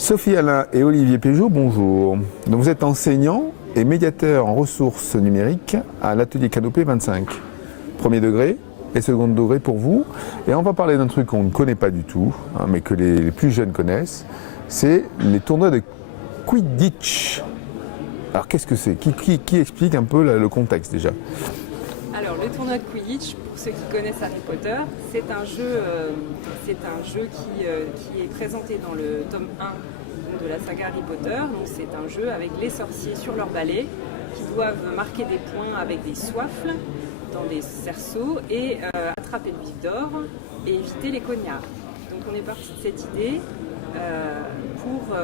Sophie Alain et Olivier Péjot, bonjour. Donc vous êtes enseignant et médiateur en ressources numériques à l'atelier Canopée 25. Premier degré et second degré pour vous. Et on va parler d'un truc qu'on ne connaît pas du tout, mais que les plus jeunes connaissent. C'est les tournois de Quidditch. Alors qu'est-ce que c'est ? Qui explique un peu le contexte déjà ? Alors le tournoi de Quidditch, pour ceux qui connaissent Harry Potter, c'est un jeu qui est présenté dans le tome 1 de la saga Harry Potter. Donc c'est un jeu avec les sorciers sur leur balai qui doivent marquer des points avec des soifles dans des cerceaux et attraper le vif d'or et éviter les cognards. Donc on est parti de cette idée pour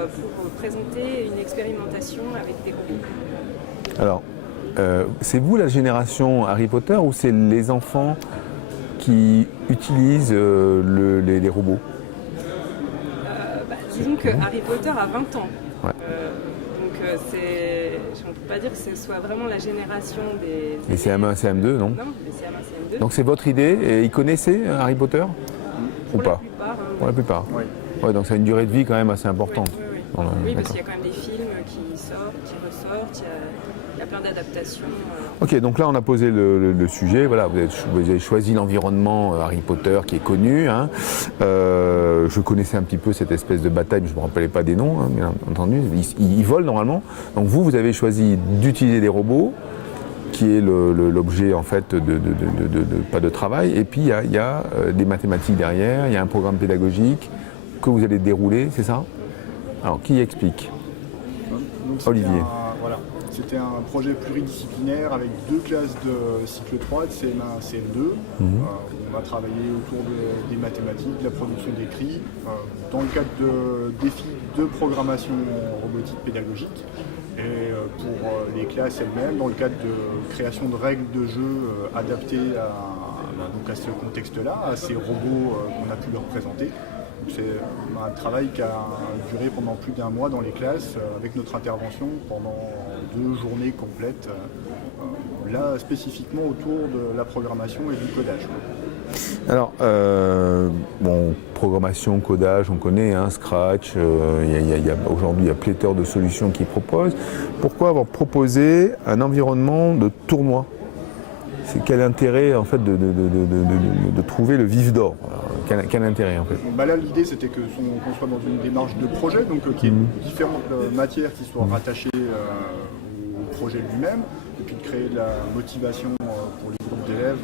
présenter une expérimentation avec des robots. Alors, c'est vous la génération Harry Potter ou c'est les enfants qui utilisent les robots ? Disons que Harry Potter a 20 ans. Ouais. On ne peut pas dire que ce soit vraiment la génération des... Les CM1, CM2, non ? Non, les CM1, CM2. Donc c'est votre idée et ils connaissaient Harry Potter ? Ou pas ? Pour la plupart. Oui. Ouais, donc ça a une durée de vie quand même assez importante. Oui. Voilà, Oui, parce d'accord. qu'il y a quand même des films qui sortent, qui ressortent, il y a plein d'adaptations. Ok, donc là on a posé le sujet, voilà, vous avez choisi l'environnement Harry Potter qui est connu. Hein. Je connaissais un petit peu cette espèce de bataille, mais je ne me rappelais pas des noms, hein, bien entendu. Ils volent normalement. Donc vous avez choisi d'utiliser des robots, qui est l'objet en fait pas de travail. Et puis il y a des mathématiques derrière, il y a un programme pédagogique que vous allez dérouler, c'est ça ? Alors qui explique ? Donc, Olivier. C'était un projet pluridisciplinaire avec 2 classes de cycle 3, de CM1 et CM2. On va travailler autour des mathématiques, de la production d'écrits, dans le cadre de défis de programmation robotique pédagogique. Et pour les classes elles-mêmes, dans le cadre de création de règles de jeu adaptées à ce contexte-là, à ces robots qu'on a pu leur présenter. C'est un travail qui a duré pendant plus d'1 mois dans les classes, avec notre intervention pendant 2 journées complètes, là spécifiquement autour de la programmation et du codage. Alors, programmation, codage, on connaît, hein, Scratch, aujourd'hui il y a pléthore de solutions qui proposent. Pourquoi avoir proposé un environnement de tournoi ? C'est quel intérêt en fait de trouver le vif d'or ? Quel intérêt en fait ? Là l'idée c'était qu'on soit dans une démarche de projet, donc qu'il y ait différentes matières qui soient rattachées au projet lui-même, et puis de créer de la motivation pour les groupes d'élèves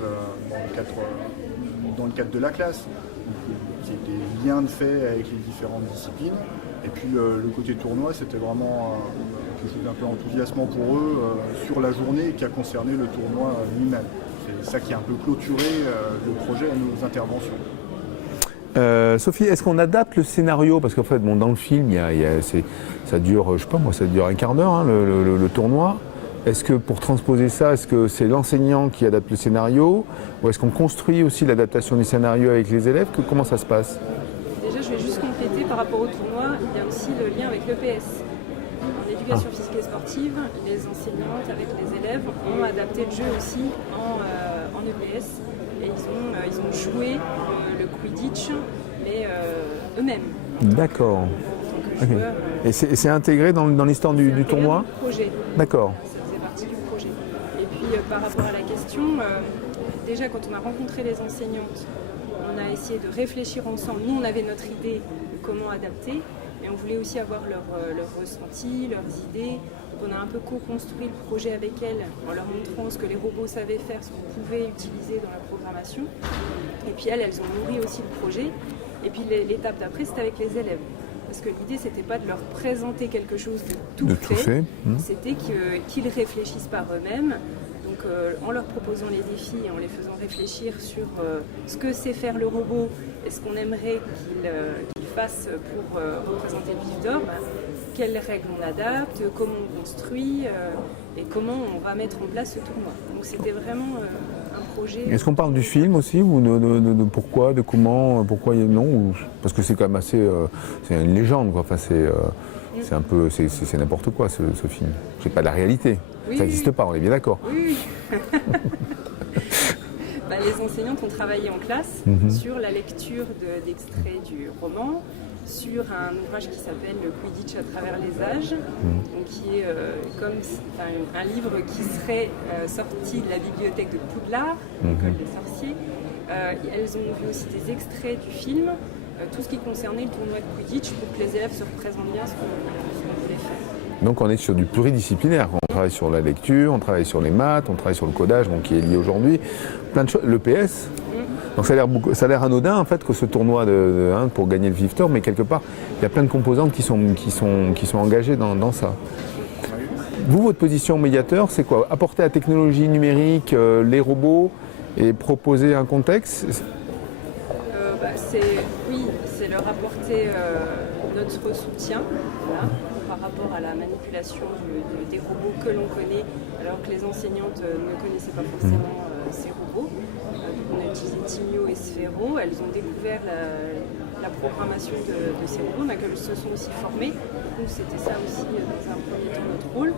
dans le cadre de la classe. C'est des liens de fait avec les différentes disciplines. Et puis le côté tournoi, c'était vraiment quelque chose d'un peu enthousiasmant pour eux sur la journée qui a concerné le tournoi lui-même. C'est ça qui a un peu clôturé le projet et nos interventions. Sophie, est-ce qu'on adapte le scénario ? Parce qu'en fait, dans le film, ça dure, je sais pas moi, ça dure un quart d'heure, hein, le tournoi. Est-ce que pour transposer ça, est-ce que c'est l'enseignant qui adapte le scénario ? Ou est-ce qu'on construit aussi l'adaptation du scénario avec les élèves ? Comment ça se passe ? Déjà, je vais juste compléter par rapport au tournoi, il y a aussi le lien avec l'EPS. En éducation physique et sportive, les enseignantes avec les élèves ont adapté le jeu aussi en EPS. Et ils ont joué le Quidditch, mais eux-mêmes. D'accord. Okay. Et c'est intégré dans l'histoire du tournoi ? C'est projet. D'accord. Ça faisait partie du projet. Et puis par rapport à la question, déjà quand on a rencontré les enseignantes, on a essayé de réfléchir ensemble. Nous, on avait notre idée de comment adapter, mais on voulait aussi avoir leur ressenti, leurs idées. Donc on a un peu co-construit le projet avec elles en leur montrant ce que les robots savaient faire, ce qu'on pouvait utiliser dans la programmation. Et puis elles ont nourri aussi le projet. Et puis l'étape d'après, c'était avec les élèves. Parce que l'idée, c'était pas de leur présenter quelque chose de tout fait. C'était qu'ils réfléchissent par eux-mêmes. Donc en leur proposant les défis et en les faisant réfléchir sur ce que c'est faire le robot et ce qu'on aimerait qu'il fasse pour représenter le vif d'or, quelles règles on adapte, comment on construit et comment on va mettre en place ce tournoi. Donc c'était vraiment un projet... Est-ce qu'on parle du film aussi ou de pourquoi, de comment, pourquoi non ou... Parce que c'est quand même assez... c'est une légende, quoi. Enfin, c'est un peu... C'est n'importe quoi ce film. C'est pas de la réalité. Oui, ça n'existe pas, on est bien d'accord. Oui. Les enseignantes ont travaillé en classe sur la lecture d'extraits du roman sur un ouvrage qui s'appelle Le Quidditch à travers les âges, donc qui est un livre qui serait sorti de la bibliothèque de Poudlard, l'école des sorciers. Elles ont vu aussi des extraits du film, tout ce qui concernait le tournoi de Quidditch pour que les élèves se représentent bien ce qu'on voulait faire. Donc on est sur du pluridisciplinaire. On travaille sur la lecture, on travaille sur les maths, on travaille sur le codage, donc qui est lié aujourd'hui. Plein de choses. Le PS. Donc ça a l'air anodin en fait que ce tournoi pour gagner le Victor, mais quelque part il y a plein de composantes qui sont engagées dans ça. Vous, votre position médiateur, c'est quoi? Apporter la technologie numérique, les robots et proposer un contexte? C'est leur apporter notre soutien, voilà, par rapport à la manipulation des robots que l'on connaît, alors que les enseignantes ne connaissaient pas forcément ces robots. On a utilisé Timio et Sphero, elles ont découvert la programmation de ces robots, donc elles se sont aussi formées. Donc c'était ça aussi dans un premier temps notre rôle.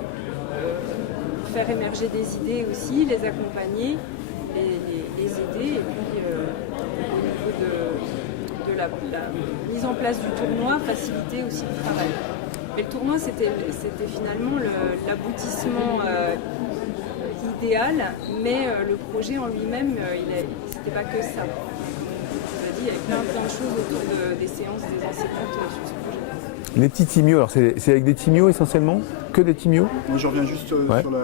Faire émerger des idées aussi, les accompagner, les aider, et puis au niveau de la mise en place du tournoi, faciliter aussi le travail. Mais le tournoi, c'était finalement l'aboutissement idéal, mais le projet en lui-même, c'était pas que ça. Je vous ai dit, il y avait plein de choses autour des séances des enseignantes sur ce projet. Les petits timios, alors c'est avec des timios essentiellement? Que des timios? Moi je reviens juste sur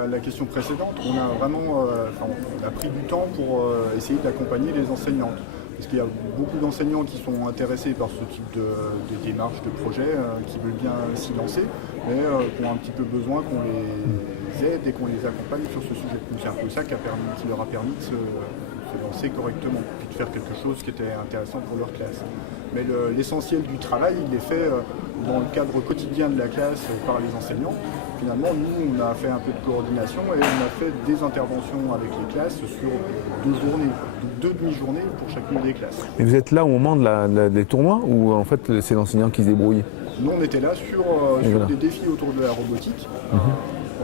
la question précédente. On a vraiment on a pris du temps pour essayer d'accompagner les enseignantes. Parce qu'il y a beaucoup d'enseignants qui sont intéressés par ce type de démarche, de projet, qui veulent bien s'y lancer, mais qui ont un petit peu besoin qu'on les aide et qu'on les accompagne sur ce sujet. Donc c'est un peu ça qui leur a permis de se lancer correctement, puis de faire quelque chose qui était intéressant pour leur classe. Mais l'essentiel du travail, il est fait dans le cadre quotidien de la classe par les enseignants. Finalement, nous, on a fait un peu de coordination et on a fait des interventions avec les classes sur 2 journées, donc 2 demi-journées pour chacune des classes. Mais vous êtes là au moment des tournois ou en fait c'est l'enseignant qui se débrouille? Nous, on était là sur des défis autour de la robotique.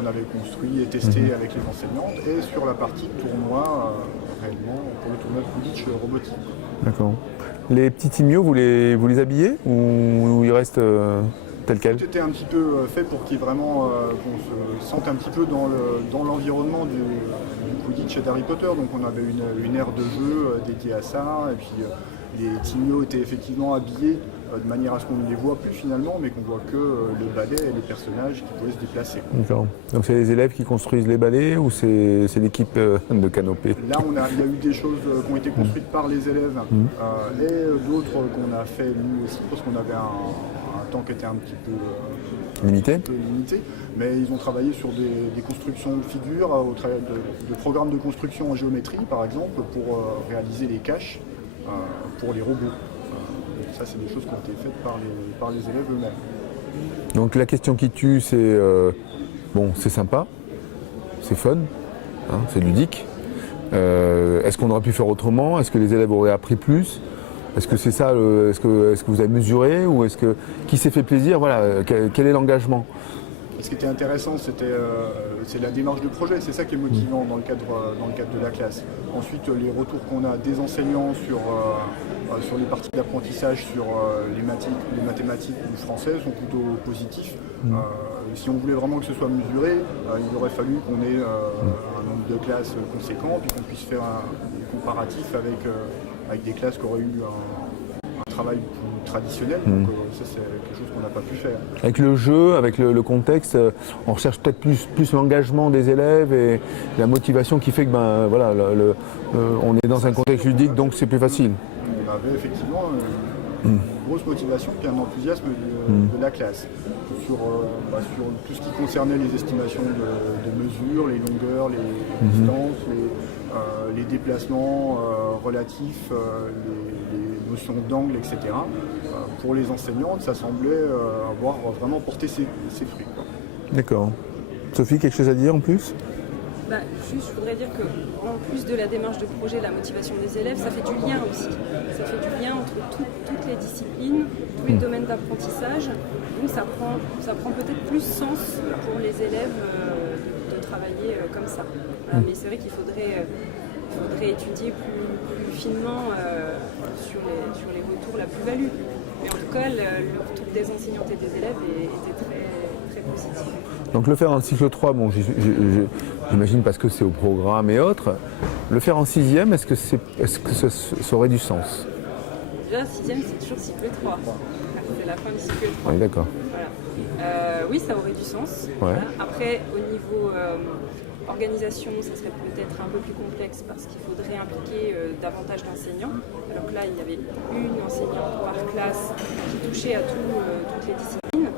On avait construit et testé avec les enseignantes, et sur la partie tournoi, réellement, pour le tournoi de Quidditch robotique. D'accord. Les petits timios, vous les habillez ou ils restent tels quels? C'était un petit peu fait pour qu'il y ait vraiment qu'on se sente un petit peu dans l'environnement du Quidditch et d'Harry Potter. Donc on avait une aire de jeu dédiée à ça, et puis les timios étaient effectivement habillés de manière à ce qu'on ne les voit plus finalement, mais qu'on voit que le balai et les personnages qui pouvaient se déplacer. D'accord. Donc c'est les élèves qui construisent les balais ou c'est l'équipe de Canopée? Là, il y a eu des choses qui ont été construites par les élèves et d'autres qu'on a fait nous aussi, parce qu'on avait un temps qui était un petit peu limité. Mais ils ont travaillé sur des constructions de figures, au travers de programmes de construction en géométrie, par exemple, pour réaliser les caches pour les robots. Ça, c'est des choses qui ont été faites par les élèves eux-mêmes. Donc la question qui tue, c'est c'est sympa, c'est fun, hein, c'est ludique. Est-ce qu'on aurait pu faire autrement? Est-ce que les élèves auraient appris plus? Est-ce que c'est ça? Est-ce que vous avez mesuré ou qui s'est fait plaisir? Voilà, quel est l'engagement? Ce qui était intéressant, c'est la démarche de projet, c'est ça qui est motivant dans le cadre de la classe. Ensuite, les retours qu'on a des enseignants sur les parties d'apprentissage, sur les mathématiques ou le français sont plutôt positifs. Si on voulait vraiment que ce soit mesuré, il aurait fallu qu'on ait un nombre de classes conséquent, puis qu'on puisse faire un comparatif avec des classes qui auraient eu un travail plus traditionnel, donc ça c'est quelque chose qu'on n'a pas pu faire. Avec le jeu, avec le contexte, on recherche peut-être plus l'engagement des élèves et la motivation qui fait que on est dans un contexte ludique, donc c'est plus facile. On avait effectivement une grosse motivation et un enthousiasme de la classe sur tout ce qui concernait les estimations de mesures, les longueurs, les distances, les déplacements relatifs, les notions d'angle, etc. Pour les enseignantes, ça semblait avoir vraiment porté ses fruits. D'accord. Sophie, quelque chose à dire en plus? Juste, je voudrais dire qu'en plus de la démarche de projet, la motivation des élèves, ça fait du lien aussi. Ça fait du lien entre toutes les disciplines, tous les domaines d'apprentissage. Donc ça prend peut-être plus sens pour les élèves de travailler comme ça. Voilà, mais c'est vrai qu'il faudrait étudier plus finement sur les retours, la plus-value. Mais en tout cas, le retour des enseignantes et des élèves était très positif. Donc le faire en cycle 3, bon, j'imagine parce que c'est au programme et autres. Le faire en 6e, est-ce que ça aurait du sens? Déjà, 6e, c'est toujours cycle 3. C'est la fin du cycle 3. Oui, d'accord. Voilà. Oui, ça aurait du sens. Ouais. Voilà. Après, au niveau organisation, ça serait peut-être un peu plus complexe parce qu'il faudrait impliquer davantage d'enseignants. Alors que là, il y avait une enseignante par classe qui touchait à toutes les disciplines.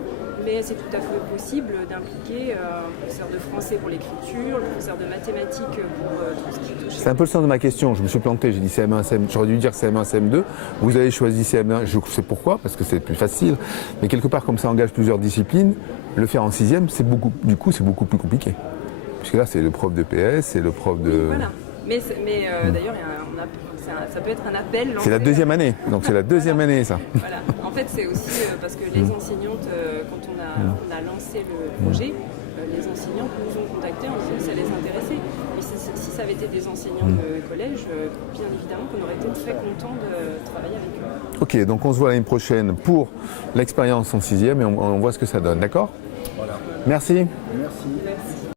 Mais c'est tout à fait possible d'impliquer un professeur de français pour l'écriture, le professeur de mathématiques pour tout ce qui touche. C'est un peu le sens de ma question. Je me suis planté, j'ai dit CM1, CM2. J'aurais dû dire CM1, CM2. Vous avez choisi CM1, je sais pourquoi, parce que c'est plus facile. Mais quelque part, comme ça engage plusieurs disciplines, le faire en 6e, c'est beaucoup plus compliqué. Puisque là, c'est le prof de PS, c'est le prof de... Oui, voilà. Mais d'ailleurs, ça peut être un appel. C'est la deuxième année, donc c'est la deuxième année, ça. Voilà. En fait, c'est aussi parce que les enseignantes, quand on a lancé le projet, les enseignantes nous ont contactés en disant que ça les intéressait. Mais si ça avait été des enseignants de collège, bien évidemment qu'on aurait été très contents de travailler avec eux. Ok, donc on se voit l'année prochaine pour l'expérience en 6e et on voit ce que ça donne, d'accord? Voilà. Merci. Merci. Merci.